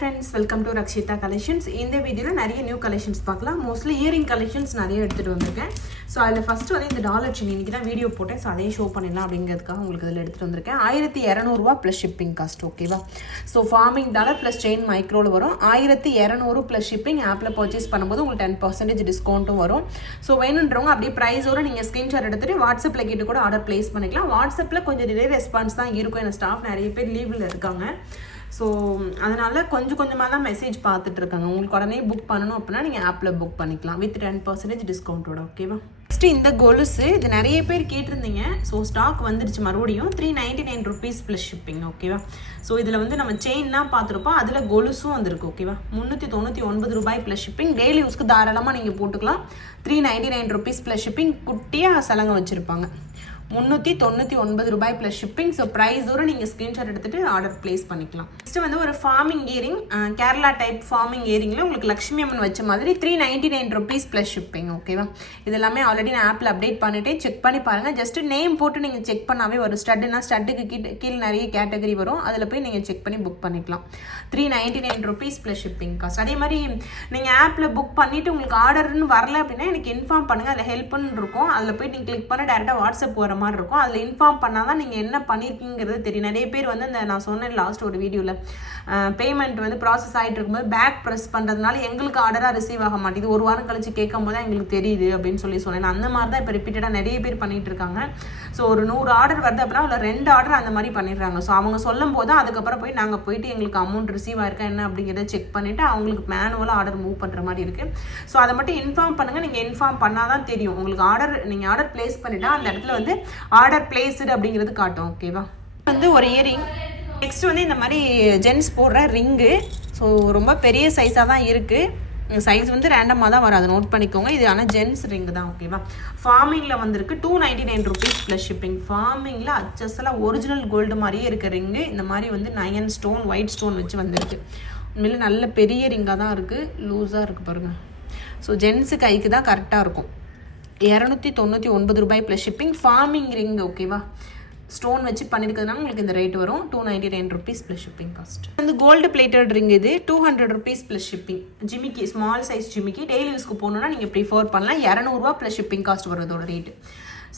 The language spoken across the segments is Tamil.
friends, welcome to Rakshita Collections. In this video, நிறைய new collections பார்க்கலாம். Mostly earring collections நிறைய எடுத்துட்டு வந்திருக்கேன். So அதில் ஃபர்ஸ்ட் வந்து இந்த டாலர் செயின் இன்னைக்கு தான் வீடியோ போட்டேன். ஸோ அதையும் ஷோ பண்ணிடலாம் அப்படிங்கிறதுக்காக உங்களுக்கு இதில் எடுத்துகிட்டு வந்திருக்கேன். 1200 ப்ளஸ் ஷிப்பிங் காஸ்ட், ஓகேவா? So forming dollar plus chain மைக்ரோவில் வரும். 1200 ப்ளஸ் ஷிப்பிங் ஆப்பில் பர்ச்சேஸ் பண்ணும்போது உங்களுக்கு 10% டிஸ்கவுண்ட்டும் வரும். ஸோ வேணுன்றவங்க அப்படியே ப்ரைஸோடு நீங்கள் ஸ்க்ரீன்ஷாட் எடுத்துகிட்டு வாட்ஸ்அப்பில் கேட்டு கூட ஆர்டர் ப்ளேஸ் பண்ணிக்கலாம். வாட்ஸ்அப்பில் கொஞ்சம் டிலே ரெஸ்பான்ஸ் தான் இருக்கும். ஏன்னா ஸ்டாஃப் நிறைய பேர் லீவில் இருக்காங்க. ஸோ அதனால் கொஞ்சமாக தான் மெசேஜ் பார்த்துட்டு இருக்காங்க. உங்களுக்கு உடனே புக் பண்ணணும் அப்படின்னா நீங்கள் ஆப்பில் புக் பண்ணிக்கலாம் வித் 10% டிஸ்கவுண்ட்டோட, ஓகேவா? ஃபஸ்ட்டு இந்த கொலுசு இது நிறைய பேர் கேட்டிருந்தீங்க. ஸோ ஸ்டாக் வந்துருச்சு மறுபடியும். 399 ருபீஸ் ப்ளஸ் ஷிப்பிங், ஓகேவா? ஸோ இதில் வந்து நம்ம செயின் தான் பார்த்துருப்போம், அதில் கொலுசும் வந்திருக்கு, ஓகேவா? 399 ரூபாய் ப்ளஸ் ஷிப்பிங். டெய்லி யூஸ்க்கு தாராளமாக நீங்கள் போட்டுக்கலாம். 399 ருபீஸ் ப்ளஸ் ஷிப்பிங். குட்டியாக சலங்கை வச்சுருப்பாங்க. 399 ரூபாய் ப்ளஸ் ஷிப்பிங். ஸோ ப்ரைஸோடு நீங்கள் ஸ்க்ரீன்ஷாட் எடுத்துகிட்டு ஆர்டர் ப்ளேஸ் பண்ணிக்கலாம். நெக்ஸ்ட்டு வந்து ஒரு forming earring, Kerala type forming இயரிங்கில் உங்களுக்கு லக்ஷ்மி அம்மன் வச்ச மாதிரி 399 ருபீஸ் ப்ளஸ் ஷிப்பிங், ஓகேவா? இது எல்லாமே ஆல்ரெடி நான் ஆப்பில் அப்டேட் பண்ணிவிட்டு செக் பண்ணி பாருங்கள். ஜஸ்ட்டு நேம் போட்டு நீங்கள் செக் பண்ணாவே வரும். ஸ்டட்டுனா ஸ்டட்டுக்கு கீழே நிறைய கேட்டகரி வரும். அதில் போய் நீங்கள் செக் பண்ணி புக் பண்ணிக்கலாம். 399 ருபீஸ் ப்ளஸ் ஷிப்பிங் காஸ்ட். அதே மாதிரி நீங்கள் ஆப்பில் புக் பண்ணிவிட்டு உங்களுக்கு ஆர்டர்னு வரல அப்படின்னா எனக்கு இன்ஃபார்ம் பண்ணுங்கள். அதில் ஹெல்ப்னு இருக்கும். அதில் போய் நீங்கள் கிளிக் பண்ண டேரெக்டாக வாட்ஸ்அப் வர மாதிரி இருக்கும். அதில் இன்ஃபார்ம் பண்ணால் தான் நீங்கள் என்ன பண்ணியிருக்கீங்கிறது தெரியும். நிறைய பேர் வந்து இந்த நான் சொன்னேன் லாஸ்ட் ஒரு வீடியோவில் பேமெண்ட் வந்து ப்ராசஸ் ஆகிட்டு இருக்கும்போது பேக் ப்ரெஸ் பண்ணுறதுனால எங்களுக்கு ஆர்டராக ரிசீவ் ஆக மாட்டேங்குது. ஒரு வாரம் கழிச்சு கேட்கும் போது தான் எங்களுக்கு தெரியுது அப்படின்னு சொன்னேன். அந்த மாதிரி தான் இப்போ ரிப்பீட்டடாக நிறைய பேர் பண்ணிகிட்டு இருக்காங்க. ஸோ ஒரு 100 ஆர்டர் வருது அப்படின்னா அதில் 2 ஆர்டர் அந்த மாதிரி பண்ணிடுறாங்க. ஸோ அவங்க சொல்லும் போது தான் அதுக்கப்புறம் போய் நாங்கள் போயிட்டு எங்களுக்கு அமௌண்ட் ரிசீவ் ஆயிருக்கா என்ன அப்படிங்கிறத செக் பண்ணிவிட்டு அவங்களுக்கு மேனுவலாக ஆர்டர் மூவ் பண்ணுற மாதிரி இருக்குது. ஸோ அதை மட்டும் இன்ஃபார்ம் பண்ணுங்கள். நீங்கள் இன்ஃபார்ம் பண்ணால் தான் தெரியும் உங்களுக்கு ஆர்டர். நீங்கள் ஆர்டர் ப்ளேஸ் பண்ணிவிட்டா அந்த இடத்துல வந்து ஆர்டர் பிளேஸ்டு அப்படிங்கிறது காட்டும், ஓகேவா? வந்து ஒரு இயரிங். நெக்ஸ்ட் வந்து இந்த மாதிரி ஜென்ஸ் போடுற ரிங்கு. ஸோ ரொம்ப பெரிய சைஸாக தான் இருக்குது. சைஸ் வந்து ரேண்டமாக தான் வரும், அதை நோட் பண்ணிக்கோங்க. இது ஆனால் ஜென்ஸ் ரிங்கு தான், ஓகேவா? ஃபார்மிங்கில் வந்திருக்கு 299 ருபீஸ் ப்ளஸ் ஷிப்பிங். ஃபார்மிங்கில் அச்சஸெல்லாம் ஒரிஜினல் கோல்டு மாதிரியே இருக்க ரிங்கு. இந்த மாதிரி வந்து நயன் ஸ்டோன், ஒயிட் ஸ்டோன் வச்சு வந்திருக்கு. உண்மையிலே நல்ல பெரிய ரிங்காக தான் இருக்குது. லூஸாக இருக்குது பாருங்கள். ஸோ ஜென்ஸு கைக்கு தான் கரெக்டாக இருக்கும். 299 ரூபாய் ப்ளஸ் ஷிப்பிங். ஃபார்மிங் ரிங், ஓகேவா? ஸ்டோன் வச்சு பண்ணியிருக்கிறதுனால உங்களுக்கு இந்த ரேட் வரும். 299 ருபீஸ் ப்ளஸ் ஷிப்பிங் காஸ்ட். வந்து கோல்டு பிளேட்டட் ரிங். இது 200 ருபீஸ் ப்ளஸ் ஷிப்பிங். ஜிமிக்கி, ஸ்மால் சைஸ் ஜிமிக்கி. டெய்லி யூஸ்க்கு போகணுன்னா நீங்கள் ப்ரிஃபர் பண்ணலாம். 200 ரூபா ப்ளஸ் ஷிப்பிங் காஸ்ட் வரும் இதோட ரேட்டு.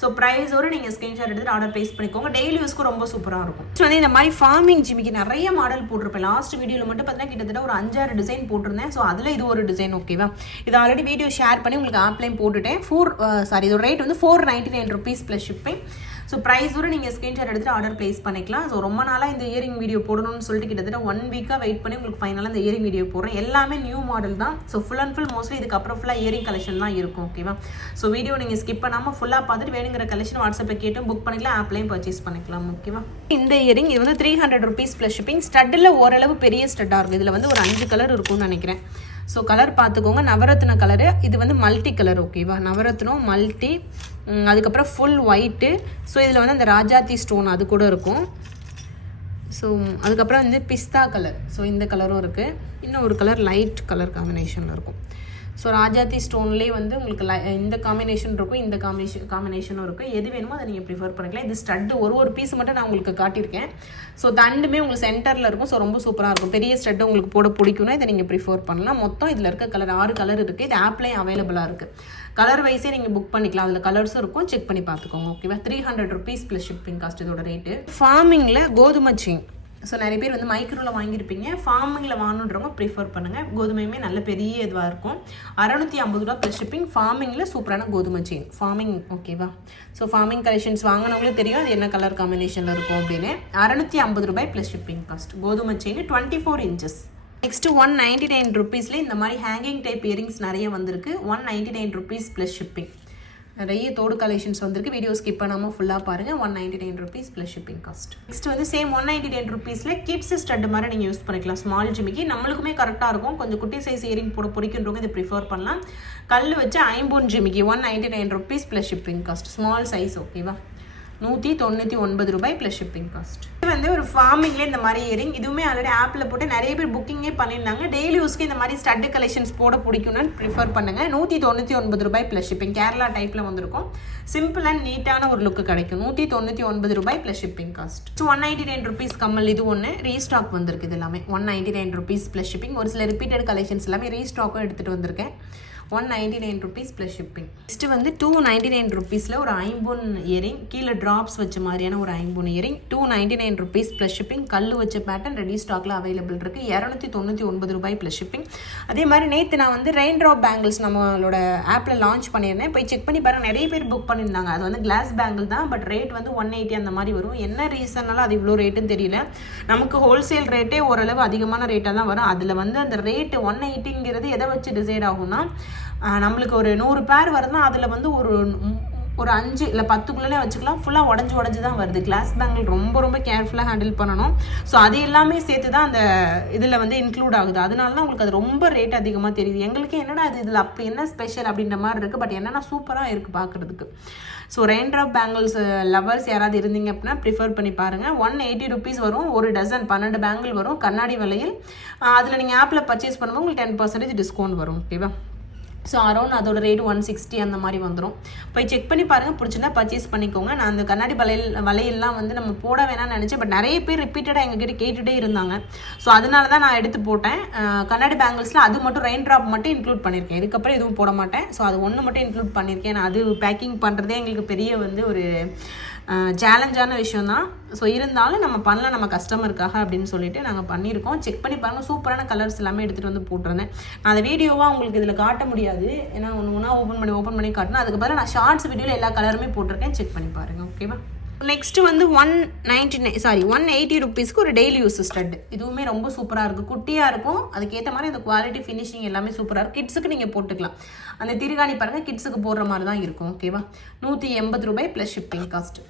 ஸோ ப்ரைஸோடு நீங்கள் ஸ்க்ரீன்ஷாட் எடுத்துகிட்டு ஆர்டர் ப்ளேஸ் பண்ணிக்கோங்க. டெய்லி யூஸ்க்கு ரொம்ப சூப்பராக இருக்கும். ஸோ வந்து இந்த மாதிரி ஃபார்மிங் ஜிமிக்கி நிறைய மாடல் போட்டிருப்பேன். லாஸ்ட் வீடியோவில் மட்டும் பார்த்தீங்கன்னா கிட்டத்தட்ட ஒரு 5-6 டிசைன் போட்டிருந்தேன். ஸோ அதில் இது ஒரு டிசைன், ஓகேவா? இது ஆல்ரெடி வீடியோ ஷேர் பண்ணி உங்களுக்கு ஆப்லைன் போட்டுட்டேன். இதோட ரேட் வந்து 499 ருபீஸ் ப்ளஸ் ஷிப்பிங். ஸோ ப்ரைஸோடு நீங்கள் ஸ்க்ரீன்ஷாட் எடுத்துகிட்டு ஆர்டர் ப்ளேஸ் பண்ணிக்கலாம். ஸோ ரொம்ப நாளாக இந்த இயரிங் வீடியோ போடணும்னு சொல்லிட்டு கிட்டத்தட்ட 1 வீக்காக வெயிட் பண்ணி உங்களுக்கு ஃபைனலாக இந்த இயரிங் வீடியோ போடுறேன். எல்லாமே நியூ மாடல் தான். So full and full mostly இதுக்கப்புறம் ஃபுல்லாக இயரிங் கலெக்ஷன் தான் இருக்கும், ஓகேவா? ஸோ வீடியோ நீங்கள் ஸ்கிப் பண்ணாமல் ஃபுல்லாக பார்த்துட்டு வேணுங்கிற கலெக்ஷன் வாட்ஸ்அப்பில் கேட்டு புக் பண்ணிக்கலாம், ஆப்லையும் பர்ச்சேஸ் பண்ணிக்கலாம், ஓகேவா? இந்த இயரிங் இது வந்து 300 ருபீஸ் ப்ளஸ் ஷிப்பிங். ஸ்டட்டில் ஓரளவு பெரிய ஸ்டட்டாக இருக்கும். இதில் வந்து ஒரு 5 கலர் இருக்கும்னு நினைக்கிறேன். ஸோ கலர் பார்த்துக்கோங்க. நவரத்ன கலரு. இது வந்து மல்டி கலர், ஓகேவா? நவரத்னம் மல்டி. அதுக்கப்புறம் ஃபுல் ஒயிட்டு. ஸோ இதில் வந்து அந்த ராஜாத்தி ஸ்டோன் அது கூட இருக்கும். ஸோ அதுக்கப்புறம் வந்து பிஸ்தா கலர். ஸோ இந்த கலரும் இருக்குது. இன்னும் ஒரு கலர் லைட் கலர் காம்பினேஷனில் இருக்கும். ஸோ ராஜாத்தி ஸ்டோன்லேயே வந்து உங்களுக்கு இந்த காம்பினேஷன் இருக்கும், இந்த காம்பினேஷனும் இருக்குது. எது வேணுமோ அதை நீங்கள் ப்ரிஃபர் பண்ணிக்கலாம். இது ஸ்டட்டு ஒரு பீஸ் மட்டும் நான் உங்களுக்கு காட்டியிருக்கேன். ஸோ தண்டுமே உங்களுக்கு சென்டரில் இருக்கும். ஸோ ரொம்ப சூப்பராக இருக்கும். பெரிய ஸ்டட்டு உங்களுக்கு போட பிடிக்கும்னா இதை நீங்கள் ப்ரிஃபர் பண்ணலாம். மொத்தம் இதில் இருக்க கலர் 6 கலர் இருக்குது. இது ஆப்லேயும் அவைலபிளாக இருக்குது. கலர் வைஸே நீங்கள் புக் பண்ணிக்கலாம். அதில் கலர்ஸும் இருக்கும், செக் பண்ணி பார்த்துக்கோங்க, ஓகேவா? 300 ருபீஸ் ப்ளஸ் ஷிப்பிங் காஸ்ட் இதோட ரேட்டு. ஃபார்மிங்கில் கோதுமை செயின். ஸோ நிறைய பேர் வந்து மைக்ரோவில் வாங்கியிருப்பீங்க. ஃபார்மிங்கில் வாங்கணுன்றவங்க ப்ரிஃபர் பண்ணுங்கள். கோதுமையுமே நல்ல பெரிய இதுவாக இருக்கும். 650 ரூபா ப்ளஸ் ஷிப்பிங். ஃபார்மிங்கில் சூப்பரான கோதுமை செயின். ஃபார்மிங், ஓகேவா? ஸோ ஃபார்மிங் கலெக்ஷன்ஸ் வாங்கினவங்களும் தெரியும் அது என்ன கலர் காம்பினேஷனில் இருக்கும் அப்படின்னு. 650 ரூபாய் ப்ளஸ் ஷிப்பிங் காஸ்ட். கோதுமை செயின் 24 இன்ச்சஸ். நெக்ஸ்ட்டு 199 ருபீஸ்லேயே இந்த மாதிரி ஹேங்கிங் டைப் இயரிங்ஸ் நிறைய வந்திருக்கு. 199 ருபீஸ் ப்ளஸ் ஷிப்பிங். நிறைய தோடு கலெக்ஷன்ஸ் வந்திருக்கு. வீடியோ ஸ்கிப் பண்ணாமல் ஃபுல்லாக பாருங்கள். 199 rupees plus shipping cost. Next வந்து சேம் 199 ருபீஸில் கிட்ஸ் ஸ்டட் மாதிரி நீங்கள் யூஸ் பண்ணிக்கலாம். ஸ்மால் ஜிமிக்கி நம்மளுக்குமே கரெக்டாக இருக்கும். கொஞ்சம் குட்டி சைஸ் இயரிங் போட பிடிக்கின்றவங்க இதை ப்ரிஃபர் பண்ணலாம். கல் வச்சு ஐம்பொன் ஜிமிக்கி 199 rupees plus shipping cost. Small size, ஓகேவா? 199 ரூபாய் ப்ளஸ் ஷிப்பிங் காஸ்ட். இது வந்து ஒரு ஃபார்மிங்ல இந்த மாதிரி இயரிங், இதுவுமே ஆல்ரெடி ஆப்பில் போட்டு நிறைய பேர் புக்கிங்கே பண்ணியிருந்தாங்க. டெய்லி யூஸ்க்கு இந்த மாதிரி ஸ்டட் கலெக்ஷன்ஸ் போட பிடிக்கும்னு ப்ரிஃபர் பண்ணுங்க. 199 ரூபாய் ப்ளஸ் ஷிப்பிங். கேரளா டைப்பில் வந்திருக்கும். சிம்பிள் அண்ட் நீட்டான ஒரு லுக்கு கிடைக்கும். 199 ரூபாய் ப்ளஸ் ஷிப்பிங் காஸ்ட். 199 ருபீஸ் கம்மல் இது ஒன்று ரீஸ்டாக் வந்திருக்கு. இது எல்லாமே 199 ருபீஸ் ப்ளஸ் ஷிப்பிங். ஒரு சில ரிப்பீட்டட் கலெக்ஷன்ஸ் எல்லாமே ரீஸ்டாக்கும் எடுத்துகிட்டு வந்திருக்கேன். 199 rupees plus shipping. Next வந்து 299 rupeesல ஒரு ஐம்பொன் இயரிங், கீழே ட்ராப்ஸ் வச்ச மாதிரியான ஒரு ஐம்பொன் இயரிங். 299 rupees plus shipping. கல்லு வச்ச பேட்டர்ன் ரெடி ஸ்டாக்ல அவைலபிள் இருக்கு. 299 ரூபாய் plus shipping. அதே மாதிரி நேற்று நான் வந்து ரெயின் ட்ராப் பேங்கிள்ஸ் நம்மளோட ஆப்ல லான்ச் பண்ணியிருந்தேன். போய் செக் பண்ணி பாருங்க, நிறைய பேர் புக் பண்ணியிருந்தாங்க. அது வந்து கிளாஸ் பேங்கிள் தான், பட் ரேட் வந்து 180 அந்த மாதிரி வரும். என்ன ரீசன்னால அது இவ்வளோ ரேட்டுன்னு தெரியல. நமக்கு ஹோல்சேல் ரேட்டே ஓரளவு அதிகமான ரேட்டாக தான் வரும். அதில் வந்து அந்த ரேட்டு 180ங்கிறது எதை வச்சு டிசைட் ஆகும்னா, நம்மளுக்கு ஒரு 100 பேர் வருதுன்னா அதில் வந்து ஒரு 5 இல்லை 10க்குள்ளே வச்சுக்கலாம். ஃபுல்லாக உடஞ்சி தான் வருது. கிளாஸ் பேங்கிள் ரொம்ப கேர்ஃபுல்லாக ஹேண்டில் பண்ணணும். ஸோ அது எல்லாமே சேர்த்து தான் அந்த இதில் வந்து இன்க்ளூட் ஆகுது. அதனால தான் உங்களுக்கு அது ரொம்ப ரேட் அதிகமாக தெரியுது. எங்களுக்கு என்னடா அது இதில் அப்படி என்ன ஸ்பெஷல் அப்படின்ற மாதிரி இருக்குது. பட் என்னென்னா சூப்பராக இருக்குது பார்க்குறதுக்கு. So rain drop bangles lovers யாராவது இருந்தீங்க அப்படின்னா ப்ரிஃபர் பண்ணி பாருங்கள். 180 rupees வரும். ஒரு டசன் 12 பேங்கிள் வரும் கண்ணாடி விலையில். அதில் நீங்கள் ஆப்பில் பர்ச்சேஸ் பண்ணும்போது உங்களுக்கு 10% டிஸ்கவுண்ட் வரும். ஓகேவா? ஸோ அரௌண்ட் அதோட ரேட் 160 அந்த மாதிரி வந்துடும். போய் செக் பண்ணி பாருங்கள், பிடிச்சுன்னா பர்ச்சேஸ் பண்ணிக்கோங்க. நான் அந்த கண்ணாடி வலையெல்லாம் வந்து நம்ம போட வேணாம்னு நினச்சேன். பட் நிறைய பேர் ரிப்பீட்டடாக எங்ககிட்ட கேட்டுகிட்டே இருந்தாங்க. ஸோ அதனால தான் நான் எடுத்து போட்டேன். கண்ணாடி பேங்கிள்ஸில் அது மட்டும் ரெயின் ட்ராப் மட்டும் இன்க்ளூட் பண்ணியிருக்கேன். இதுக்கப்புறம் எதுவும் போட மாட்டேன். ஸோ அது ஒன்று மட்டும் இன்க்ளூட் பண்ணியிருக்கேன். நான் அது பேக்கிங் பண்ணுறதே எங்களுக்கு பெரிய வந்து ஒரு சேலஞ்சான விஷயம் தான். ஸோ இருந்தாலும் நம்ம பண்ணலாம் நம்ம கஸ்டமருக்காக அப்படின்னு சொல்லிட்டு நாங்கள் பண்ணியிருக்கோம். செக் பண்ணி பாருங்கள். சூப்பரான கலர்ஸ் எல்லாமே எடுத்துகிட்டு வந்து போட்டிருந்தேன். நான் அந்த வீடியோவாக உங்களுக்கு இதில் காட்ட முடியாது, ஏன்னா ஒன்று ஓப்பன் பண்ணி காட்டணும். அதுக்கு பதிலாக நான் ஷார்ட்ஸ் வீடியோவில் எல்லா கலருமே போட்டிருக்கேன். செக் பண்ணி பாருங்கள். ஓகேவா? நெக்ஸ்ட்டு வந்து 180 ருபீஸ்க்கு ஒரு டெய்லி யூஸ் ஸ்டட். இதுவுமே ரொம்ப சூப்பராக இருக்குது. குட்டியாக இருக்கும். அதுக்கேற்ற மாதிரி அந்த குவாலிட்டி ஃபினிஷிங் எல்லாமே சூப்பராக இருக்கும். கிட்ஸுக்கு நீங்கள் போட்டுக்கலாம். அந்த திருகாணி பாருங்கள், கிட்ஸுக்கு போடுற மாதிரி தான் இருக்கும். ஓகேவா? 180 ரூபாய் ப்ளஸ் ஷிப்பிங் காஸ்ட்.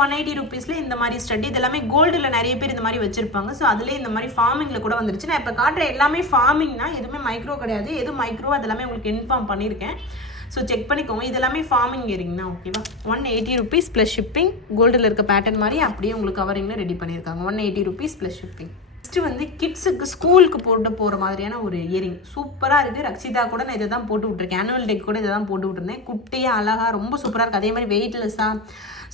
180 ருபீஸில் இந்த மாதிரி ஸ்டட். இது எல்லாமே கோல்டில் நிறைய பேர் இந்த மாதிரி வச்சுருப்பாங்க. ஸோ அதிலே இந்த மாதிரி ஃபார்மிங்கில் கூட வந்துருச்சு. நான் இப்போ காட்டுற எல்லாமே ஃபார்மிங்னா எதுவுமே மைக்ரோ கிடையாது. எது மைக்ரோ அது எல்லாமே உங்களுக்கு இன்ஃபார்ம் பண்ணியிருக்கேன். ஸோ செக் பண்ணிக்கோங்க. இது எல்லாமே ஃபார்மிங் இயரிங் தான். ஓகேவா? 180 rupees ப்ளஸ் ஷிப்பிங். கோல்டில் இருக்க பேட்டர்ன் மாதிரி அப்படியே உங்களுக்கு கவரிங்கில் ரெடி பண்ணியிருக்காங்க. 180 rupees ப்ளஸ் ஷிப்பிங். நெக்ஸ்ட்டு வந்து கிட்ஸுக்கு ஸ்கூலுக்கு போகிற மாதிரியான ஒரு இயரிங் சூப்பராக இருக்குது. ரக்ஷிதா கூட நான் இதை தான் போட்டு விட்ருக்கேன். ஆனுவல் டேக்கு கூட இதை தான் போட்டு விட்டுருந்தேன். குட்டியாக அழகாக ரொம்ப சூப்பராக இருக்குது. அதே மாதிரி வெயிட்லெஸ்ஸாக.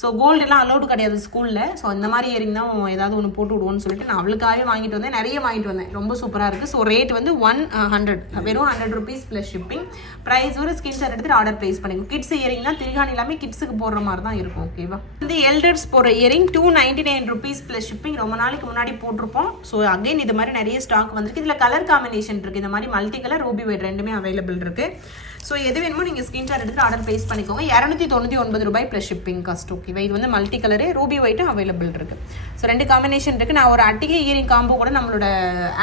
ஸோ கோல்டெல்லாம் அலோடு கிடையாது ஸ்கூலில். ஸோ இந்த மாதிரி இயரிங் தான் ஏதாவது ஒன்று போட்டு விடுவோன்னு சொல்லிட்டு நான் அவளுக்காகவே வாங்கிட்டு வந்தேன். நிறைய வாங்கிட்டு வந்தேன். ரொம்ப சூப்பராக இருக்குது. ஸோ ரேட் வந்து 100 வெறும் 100 rupees ப்ளஸ் ஷிப்பிங். ப்ரைஸ் ஒரு ஸ்கிரீன்ஷாட் எடுத்துகிட்டு ஆர்டர் ப்ளேஸ் பண்ணிக்கோ. கிட்ஸ் இயரிங் தான். திருகாணி எல்லாமே கிட்ஸுக்கு போடுற மாதிரி தான் இருக்கும். ஓகேவா? வந்து எல்டர்ஸ் போகிற இயரிங் 299 rupees ப்ளஸ் ஷிப்பிங். ரொம்ப நாளைக்கு முன்னாடி போட்டிருப்போம். ஸோ அகைன் இது மாதிரி நிறைய ஸ்டாக் வந்திருக்கு. இதில் கலர் காம்பினேஷன் இருக்குது. இந்த மாதிரி மல்டி கலர் ரூபி ஒயிட் ரெண்டுமே அவைலபிள் இருக்குது. ஸோ எது வேணுமோ நீங்கள் ஸ்கிரீன்ஷாட் எடுத்துகிட்டு ஆர்டர் ப்ளேஸ் பண்ணிக்கோங்க. 299 ரூபாய் ப்ளஸ் ஷிப்பிங் காஸ்ட். ஓகேவா? இது வந்து மல்டி கலரு ரூபி ஒயிட்டும் அவைலபிள் இருக்குது. ஸோ 2 காம்பினேஷன் இருக்குது. நான் ஒரு அட்டிகை இயரிங் காம்போ கூட நம்மளோட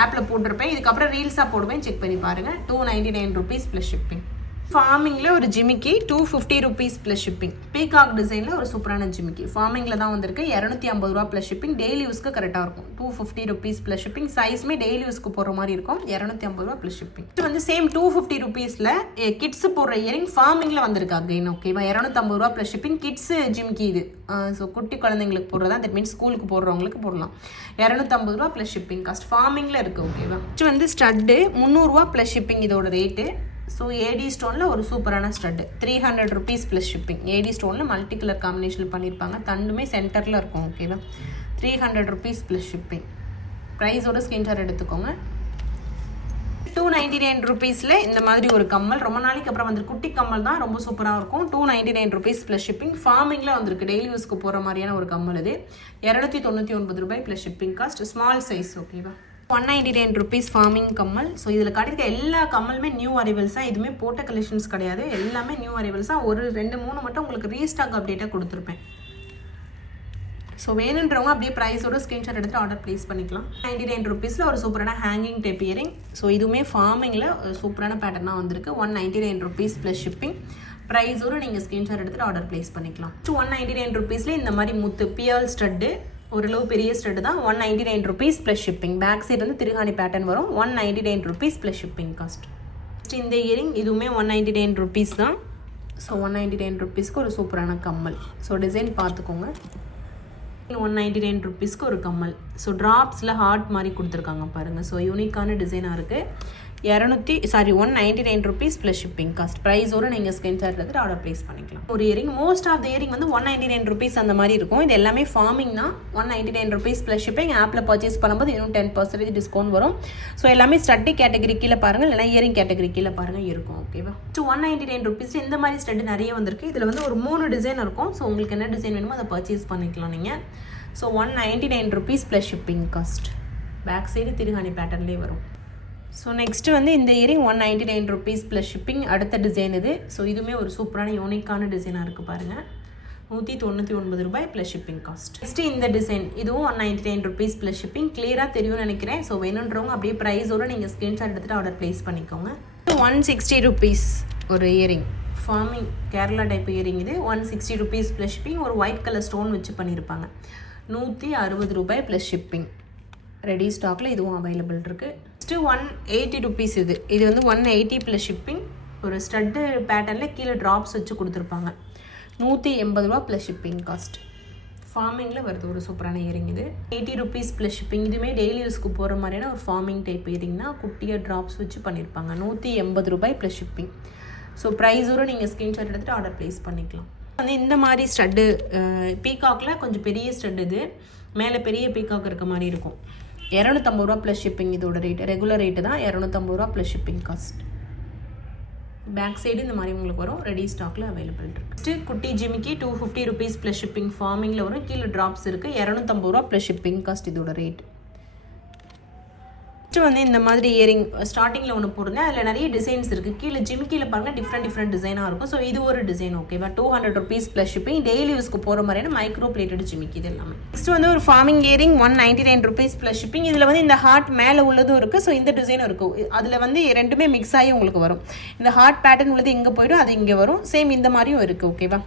ஆப்பில் போட்டிருப்பேன். இதுக்கப்புறம் ரீல்ஸாக போடுவேன். செக் பண்ணி பாருங்கள். 299 rupees ப்ளஸ் ஷிப்பிங். ஃபார்மிங்கில் ஒரு ஜிமிக்கி 250 rupees ப்ளஸ் ஷிப்பிங். பீகாக் டிசைனில் ஒரு சூப்பரான ஜிமிக்கி ஃபார்மிங்கில் தான் வந்திருக்கு. 250 ரூபா ப்ளஸ் ஷிப்பிங். டெய்லி யூஸ்க்கு கரெக்டாக இருக்கும். 250 rupees ப்ளஸ் ஷிப்பிங். சைஸுமே டெய்லி யூஸ்க்கு போகிற மாதிரி இருக்கும். 250 ரூபா ப்ளஸ் ஷிப்பிங். இது வந்து சேம் 250 rupeesல கிட்ஸ் போடுற இயரிங் ஃபார்மிங்கில் வந்திருக்கு அகைன். ஓகேவா? 250 ரூபா ப்ளஸ் ஷிப்பிங். கிட்ஸ் ஜிமிக்கி இது. ஸோ குட்டி குழந்தைங்களுக்கு போடுறதா, தட் மீன்ஸ் ஸ்கூலுக்கு போடுறவங்களுக்கு போடலாம். 250 ரூபா ப்ளஸ் ஷிப்பிங் காஸ்ட். ஃபார்மிங்கில் இருக்குது. ஓகேவா? இது வந்து ஸ்டட்டு 300 ரூபா ப்ளஸ் ஷிப்பிங் இதோட ரேட்டு. ஸோ ஏடி ஸ்டோனில் ஒரு சூப்பரான ஸ்டட்டு 300 rupees ப்ளஸ் ஷிப்பிங். ஏடி ஸ்டோனில் மல்டி கலர் காம்பினேஷன் பண்ணியிருப்பாங்க. தண்டுமே சென்டரில் இருக்கும். ஓகேவா? 300 rupees ப்ளஸ் ஷிப்பிங். ப்ரைஸோட ஸ்கிரீன்ஷாட் எடுத்துக்கோங்க. 299 rupeesல இந்த மாதிரி ஒரு கம்மல் ரொம்ப நாளைக்கு அப்புறம் வந்து குட்டி கம்மல் தான். ரொம்ப சூப்பராக இருக்கும். 299 rupees ப்ளஸ் ஷிப்பிங். ஃபார்மிங்கில் வந்திருக்கு. டெய்லி யூஸ்க்கு போகிற மாதிரியான ஒரு கம்மல் இது. 299 ரூபாய் plus shipping cost. Small size. ஓகேவா? 199 rupees ஃபார்மிங் கம்மல். ஸோ இதில் காட்டியிருக்க எல்லா கம்மலுமே நியூ அரைவல்ஸ் தான். எதுவுமே போட்ட கலெக்ஷன்ஸ் கிடையாது. எல்லாமே நியூ அரைவல்ஸ் தான். ஒரு 2-3 மட்டும் உங்களுக்கு ரீஸ்டாக் அப்டேட்டாக கொடுத்துருப்பேன். ஸோ வேணுன்றவங்க அப்படியே ப்ரைஸோட ஸ்க்ரீன்ஷாட் எடுத்து ஆர்டர் ப்ளேஸ் பண்ணிக்கலாம். 99 rupeesல ஒரு சூப்பரான ஹேங்கிங் டேப் இயரிங். ஸோ இதுவுமே ஃபார்மிங்கில் சூப்பரான பேட்டர்னாக வந்திருக்கு. 199 rupees ப்ளஸ் ஷிப்பிங். ப்ரைஸோட நீங்கள் ஸ்க்ரீன்ஷாட் எடுத்துகிட்டு ஆர்டர் ப்ளேஸ் பண்ணிக்கலாம். 199 rupeesல இந்த மாதிரி முத்து பியல் ஸ்டட்டு ஓரளவு பெரிய ஸ்டட் தான். 199 rupees plus shipping. Back side வந்து திருகாணி பேட்டர்ன் வரும். 199 rupees ப்ளஸ் ஷிப்பிங் காஸ்ட். இந்த இயரிங் இதுவுமே 199 rupees தான். ஸோ 199 ருபீஸ்க்கு ஒரு சூப்பரான கம்மல். ஸோ டிசைன் பார்த்துக்கோங்க. 199 ருபீஸ்க்கு ஒரு கம்மல். ஸோ ட்ராப்ஸில் ஹார்ட் மாதிரி கொடுத்துருக்காங்க பாருங்கள். ஸோ யூனிக்கான டிசைனாக இருக்குது. 199 ருபீஸ் ப்ளஸ் ஷிப்பிங் காஸ்ட். ப்ரைஸோடு நீங்கள் ஸ்க்ரீன்ஷாட் எடுத்துட்டு ஆர்டர் ப்ளேஸ் பண்ணிக்கலாம். ஒரு earring most of the earring வந்து 199 ருபீஸ் அந்த மாதிரி இருக்கும். இது எல்லாமே ஃபார்மிங் தான். 199 ருபீஸ் ப்ளஸ் ஷிப்பிங். ஆப்பில் பர்ச்சேஸ் பண்ணும்போது இன்னும் 10% டிஸ்கவுண்ட் வரும். ஸோ எல்லாமே ஸ்டட்டு கேட்டகரி கீழே பாருங்கள், இல்லைனா இயரிங் கேட்டகரி கீழே பாருங்கள் இருக்கும். ஓகேவா? ஸோ 199 ருபீஸ் இந்த மாதிரி ஸ்டட்டு நிறைய வந்திருக்கு. இதில் வந்து ஒரு 3 டிசைன் இருக்கும். ஸோ உங்களுக்கு என்ன டிசைன் வேணுமோ அதை பர்ச்சேஸ் பண்ணிக்கலாம் நீங்கள். So 199 rupees plus shipping cost. Back side திருகாணி பேட்டர்ன்லேயே வரும். ஸோ நெக்ஸ்ட்டு வந்து இந்த இயரிங் 199 ருபீஸ் ப்ளஸ் ஷிப்பிங். அடுத்த டிசைன் இது. ஸோ இதுவுமே ஒரு சூப்பரான யூனிக்கான டிசைனாக இருக்குது பாருங்கள். 199 ரூபாய் ப்ளஸ் ஷிப்பிங் காஸ்ட். நெக்ஸ்ட்டு இந்த டிசைன் இதுவும் 199 ருபீஸ் ப்ளஸ் ஷிப்பிங். கிளியராக தெரியும்னு நினைக்கிறேன். ஸோ வேணுன்றவங்க அப்படியே ப்ரைஸோடு நீங்கள் ஸ்க்ரீன்ஷாட் எடுத்துகிட்டு ஆர்டர் ப்ளேஸ் பண்ணிக்கோங்க. 160 ருபீஸ் ஒரு earring. Forming Kerala type earring இது. 160 ருபீஸ் ப்ளஸ் ஷிப்பிங். ஒரு ஒயிட் கலர் ஸ்டோன் வச்சு பண்ணியிருப்பாங்க. 160 ரூபாய் ப்ளஸ் ஷிப்பிங். ரெடி ஸ்டாக்கில் இதுவும் அவைலபிள் இருக்குது. நெக்ஸ்ட்டு 180 ருபீஸ் இது. இது வந்து 180 ப்ளஸ் ஷிப்பிங். ஒரு ஸ்டட்டு பேட்டர்னில் கீழே ட்ராப்ஸ் வச்சு கொடுத்துருப்பாங்க. 180 ரூபா ப்ளஸ் ஷிப்பிங் காஸ்ட். ஃபார்மிங்கில் வருது ஒரு சூப்பரான இயரிங் இது. 80 ருபீஸ் ப்ளஸ் ஷிப்பிங். இதுவுமே டெய்லி யூஸ்க்கு போகிற மாதிரியான ஒரு ஃபார்மிங் டைப் இயரிங்னா குட்டியாக ட்ராப்ஸ் வச்சு பண்ணியிருப்பாங்க. 180 ரூபாய் ப்ளஸ் ஷிப்பிங். ஸோ ப்ரைஸோடு நீங்கள் ஸ்க்ரீன்ஷாட் எடுத்துகிட்டு ஆர்டர் ப்ளேஸ் பண்ணிக்கலாம். வந்து இந்த மாதிரி ஸ்டட்டு பீகாக்கில் கொஞ்சம் பெரிய ஸ்டட் இது. மேலே பெரிய பீகாக் இருக்க மாதிரி இருக்கும். 250 ரூபா ப்ளஸ் ஷிப்பிங். இதோட ரேட் ரெகுலர் ரேட்டு தான். 250 ரூபா plus shipping cost. Back side இந்த மாதிரி உங்களுக்கு வரும். ரெடி ஸ்டாக்கில் அவைலபிள் இருக்குது. நெக்ஸ்ட்டு குட்டி ஜிமிக்கி 250 ருபீஸ் ப்ளஸ் ஷிப்பிங். ஃபார்மிங்கில் வரும். கீழே ட்ராப்ஸ் இருக்குது. 250 ரூபா ப்ளஸ் ஷிப்பிங் காஸ்ட் இதோட ரேட். நெக்ஸ்ட்டு வந்து இந்த மாதிரி இயரிங் ஸ்டார்டிங்கில் ஒன்று போட்டிருந்தேன். அதில் நிறைய டிசைன்ஸ் இருக்குது. கீழே ஜிமிக்கியில் பாருங்கள் டிஃப்ரெண்ட் டிசைனாக இருக்கும். ஸோ இது ஒரு டிசைன். ஓகேவா? 200 ருபீஸ் ப்ளஸ் ஷிப்பிங். டெய்லி யூஸ்க்கு போகிற மாதிரியான மைக்ரோ பிளேட்டட் ஜிமிக்கி இது எல்லாமே. நெக்ஸ்ட் வந்து ஒரு forming earring 199 rupees plus shipping. இதில் வந்து இந்த ஹார்ட் மேலே உள்ளதும் இருக்குது. ஸோ இந்த டிசைனும் இருக்குது. அதில் வந்து ரெண்டுமே மிக்ஸ் ஆகி உங்களுக்கு வரும். இந்த ஹார்ட் பேட்டர்ன் உள்ளது இங்கே போய்டும், அது இங்கே வரும். சேம் இந்த மாதிரியும் இருக்குது. ஓகேவா?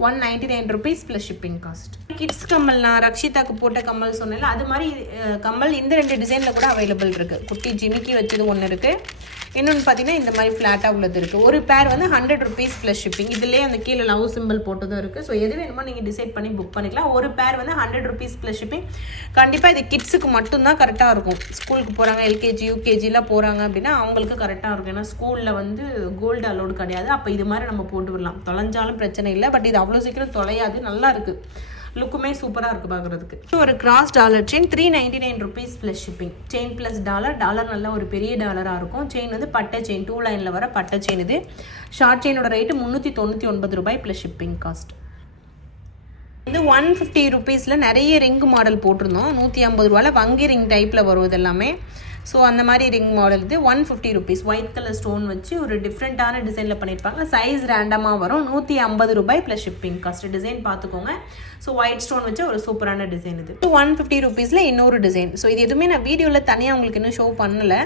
199 rupees plus shipping cost. Kids கம்மல் நான் ரக்ஷிதாக்கு போட்ட கம்மல் சொன்னேன்ல, அது மாதிரி கம்மல் இந்த 2 டிசைனில் கூட அவைலபிள் இருக்குது. குட்டி ஜிமிக்கி வச்சது ஒன்று இருக்குது. இன்னொன்று பார்த்தீங்கன்னா இந்த மாதிரி ஃப்ளாட்டாக உள்ளது இருக்குது. ஒரு பேர் வந்து 100 ருபீஸ் ப்ளஸ் ஷிப்பிங். இதிலே அந்த கீழே லவ் சிம்பிள் போட்டதும் இருக்குது. ஸோ எது வேணுமோ நீங்கள் டிசைட் பண்ணி புக் பண்ணிக்கலாம். ஒரு பேர் வந்து 100 ருபீஸ் ப்ளஸ் ஷிப்பிங். கண்டிப்பாக இது கிட்ஸுக்கு மட்டும்தான் கரெக்டாக இருக்கும். ஸ்கூலுக்கு போகிறாங்க, எல்கேஜி யூகேஜிலாம் போகிறாங்க அப்படின்னா அவங்களுக்கு கரெக்டாக இருக்கும். ஏன்னா ஸ்கூலில் வந்து கோல்டு அலோடு கிடையாது. அப்போ இது மாதிரி நம்ம போட்டு விடலாம். தொலைஞ்சாலும் பிரச்சனை இல்லை. பட் இது அவ்வளோ சீக்கிரம் தொலையாது. நல்லா இருக்குது. லுக்குமே சூப்பராக இருக்குது பார்க்குறதுக்கு. ஒரு cross dollar chain 399 rupees plus shipping. Chain plus dollar. Dollar நல்ல ஒரு பெரிய டாலராக இருக்கும். செயின் வந்து பட்டை செயின் 2 லைனில் வர பட்டை செயின் இது. ஷார்ட் செயினோட ரேட்டு 399 ரூபாய் ப்ளஸ் ஷிப்பிங் காஸ்ட். இது 150 ருபீஸில் நிறைய ரிங் மாடல் போட்டிருந்தோம். 150 ரூபாயில் வங்கி ரிங் டைப்பில் வரும் இது எல்லாமே. ஸோ அந்த மாதிரி ரிங் மாடல் இது 150 ருபீஸ். ஒயிட் கலர் ஸ்டோன் வச்சு ஒரு டிஃப்ரெண்ட்டான டிசைனில் பண்ணியிருப்பாங்க. சைஸ் ரேண்டமாக வரும். 150 ரூபாய் ப்ளஸ் ஷிப்பிங் காஸ்ட். டிசைன் பார்த்துக்கோங்க. ஸோ ஒயிட் ஸ்டோன் வச்சு ஒரு சூப்பரான டிசைன் இது. 150 ருபீஸில் இன்னொரு டிசைன். ஸோ இது எதுவுமே நான் வீடியோவில் தனியாக உங்களுக்கு இன்னும் ஷோ பண்ணலை.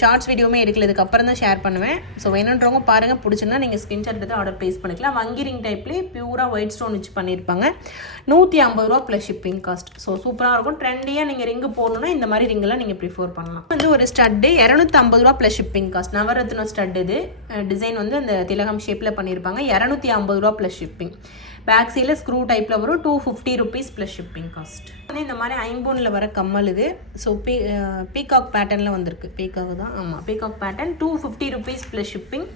ஷார்ட்ஸ் வீடியோவுமே எடுக்கல. இதுக்கப்புறம் தான் ஷேர் பண்ணுவேன். ஸோ வேணுன்றவங்க பாருங்கள். பிடிச்சிருந்தா நீங்கள் ஸ்க்ரீன்ஷாட் எடுத்து ஆர்டர் ப்ளேஸ் பண்ணிக்கலாம். வங்கி ரிங் டைப்லேயே பியூராக ஒயிட் ஸ்டோன் வச்சு பண்ணியிருப்பாங்க. 150 ரூபா ப்ளஸ் ஷிப்பிங் காஸ்ட். ஸோ சூப்பராக இருக்கும். ட்ரெண்டியாக நீங்கள் ரிங்கு போடணுன்னா இந்த மாதிரி ரிங்கெல்லாம் நீங்கள் ப்ரிஃபர் பண்ணலாம். வந்து ஒரு ஸ்டட்டு 250 ரூபா ப்ளஸ் ஷிப்பிங் காஸ்ட். நவரத்ன ஸ்டட் இது. டிசைன் வந்து அந்த திலகம் ஷேப்பில் பண்ணியிருப்பாங்க. 250 ரூபா ப்ளஸ் ஷிப்பிங். பேக் சைடில் ஸ்க்ரூ டைப்பில் வரும். 250 ருபீஸ் ப்ளஸ் ஷிப்பிங் காஸ்ட். வந்து இந்த மாதிரி ஐம்பொனில் வர கம்மல் இது. ஸோ பீகாக் பேட்டர்னில் வந்திருக்கு. பீகாக் தான். ஆமாம், peacock pattern. 250 rupees plus shipping.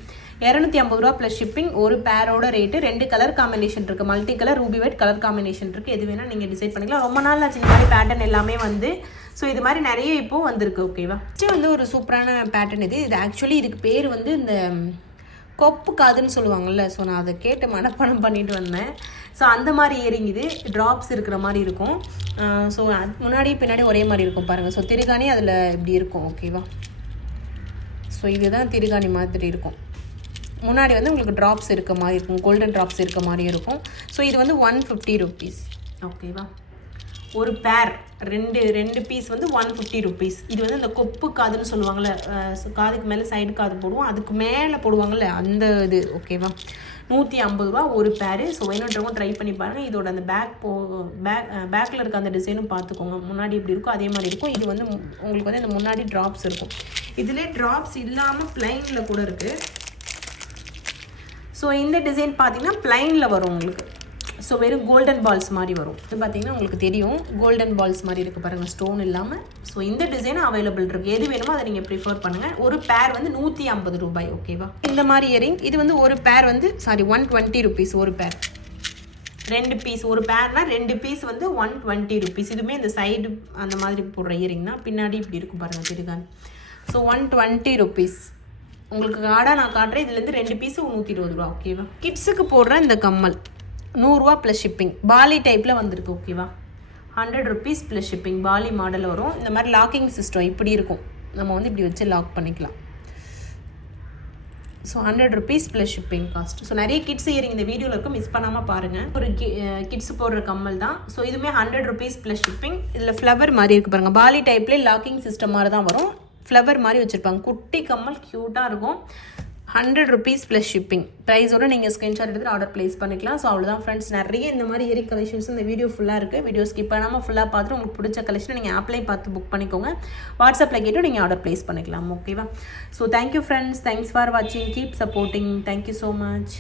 250 ரூபா ப்ளஸ் ஷிப்பிங். ஒரு பேரோட ரேட்டு. 2 கலர் காம்பினேஷன் இருக்குது. Multi colour, Ruby white colour combination இருக்குது. எது வேணால் நீங்கள் டிசைட் பண்ணிக்கலாம். ரொம்ப நாள் ஆச்சு இந்த மாதிரி பேட்டர்ன் எல்லாமே வந்து. ஸோ இது மாதிரி நிறைய இப்போது வந்திருக்கு. ஓகேவா? இது வந்து ஒரு சூப்பரான பேட்டர்ன் இது. இது ஆக்சுவலி இதுக்கு பேர் வந்து இந்த கொப்பு காதுன்னு சொல்லுவாங்கள்ல. ஸோ நான் அதை கேட்டு மனப்பாடம் பண்ணிட்டு வந்தேன். ஸோ அந்த மாதிரி இயரிங் இது. ட்ராப்ஸ் இருக்கிற மாதிரி இருக்கும். ஸோ முன்னாடி பின்னாடி ஒரே மாதிரி இருக்கும் பாருங்கள். ஸோ திருகாணி அதில் இப்படி இருக்கும். ஓகேவா? ஸோ இதுதான் திருகாணி மாதிரி இருக்கும். முன்னாடி வந்து உங்களுக்கு ட்ராப்ஸ் இருக்க மாதிரி இருக்கும். கோல்டன் ட்ராப்ஸ் இருக்க மாதிரி இருக்கும். ஸோ இது வந்து 150 ருபீஸ். ஓகேவா? ஒரு பேர் ரெண்டு பீஸ் வந்து 150 ருபீஸ். இது வந்து இந்த கொப்பு காதுன்னு சொல்லுவாங்கள்ல. காதுக்கு மேலே சைடு காது போடுவோம், அதுக்கு மேலே போடுவாங்கள்ல அந்த இது. ஓகேவா? 150 ரூபா ஒரு பேரு. ஸோ வேணுன்றவங்க ட்ரை பண்ணி பாருங்கள். இதோட அந்த பேக்கில் இருக்க அந்த டிசைனும் பார்த்துக்கோங்க. முன்னாடி இப்படி இருக்கும், அதே மாதிரி இருக்கும். இது வந்து உங்களுக்கு வந்து இந்த முன்னாடி ட்ராப்ஸ் இருக்கும். இதிலே ட்ராப்ஸ் இல்லாமல் பிளைனில் கூட இருக்குது. ஸோ இந்த டிசைன் பார்த்தீங்கன்னா ப்ளைனில் வரும் உங்களுக்கு. ஸோ வெறும் கோல்டன் பால்ஸ் மாதிரி வரும். இது பார்த்தீங்கன்னா உங்களுக்கு தெரியும் கோல்டன் பால்ஸ் மாதிரி இருக்குது பாருங்கள், ஸ்டோன் இல்லாமல். ஸோ இந்த டிசைன் அவைலபிள் இருக்குது. எது வேணுமோ அதை நீங்கள் ப்ரிஃபர் பண்ணுங்கள். ஒரு பேர் வந்து 150 ரூபாய். ஓகேவா? இந்த மாதிரி இயரிங் இது வந்து ஒரு பேர் வந்து 120 ருபீஸ் ஒரு பேர். 2 பீஸ் ஒரு பேர்னால் 2 பீஸ் வந்து 120 ருபீஸ். இதுவுமே இந்த சைடு அந்த மாதிரி போடுற இயரிங்னா பின்னாடி இப்படி இருக்கும் பாருங்கள் திருகான். So 120 rupees. உங்களுக்கு கார்டாக நான் காட்டுறேன். இதுலேருந்து 2 பீஸு 120 ரூபா. ஓகேவா? கிட்ஸுக்கு போடுற இந்த கம்மல் 100 ரூபா ப்ளஸ் ஷிப்பிங். பாலி டைப்பில் வந்திருக்கு. ஓகேவா? 100 ருபீஸ் ப்ளஸ் ஷிப்பிங். பாலி மாடல் வரும். இந்த மாதிரி லாக்கிங் சிஸ்டம் இப்படி இருக்கும். நம்ம வந்து இப்படி வச்சு லாக் பண்ணிக்கலாம். So 100 rupees plus shipping cost. So நிறைய கிட்ஸ் இயரிங் இந்த வீடியோவில் இருக்கும், மிஸ் பண்ணாமல் பாருங்கள். ஒரு கிட்ஸ் போடுற கம்மல் தான். ஸோ இதுவுமே 100 ருபீஸ் ப்ளஸ் ஷிப்பிங். இதில் ஃப்ளவர் மாதிரி இருக்குது பாருங்கள். பாலி டைப்லேயே லாக்கிங் சிஸ்டம் மாதிரி தான் வரும். ஃப்ளவர் மாதிரி வச்சுருப்பாங்க. குட்டி கம்மல் க்யூட்டாக இருக்கும். 100 ருபீஸ் ப்ளஸ் ஷிப்பிங். ப்ரைஸோடு நீங்கள் ஸ்க்ரீன்ஷாட் எடுத்து ஆர்டர் ப்ளேஸ் பண்ணிக்கலாம். ஸோ அவ்வளோதான் ஃப்ரெண்ட்ஸ். நிறைய இந்த மாதிரி இயரிங் கலெக்ஷன்ஸ் இந்த வீடியோ ஃபுல்லாக இருக்குது. வீடியோ ஸ்கிப் பண்ணாமல் ஃபுல்லாக பார்த்துட்டு உங்களுக்கு பிடிச்ச கலெக்ஷனை நீங்கள் ஆப்லேயே பார்த்து புக் பண்ணிக்கோங்க. வாட்ஸ்அப்பில் கேட்டு நீங்கள் ஆர்டர் ப்ளேஸ் பண்ணிக்கலாம். ஓகேவா? So thank you friends. Thanks for வாட்சிங். Keep supporting. Thank you so much.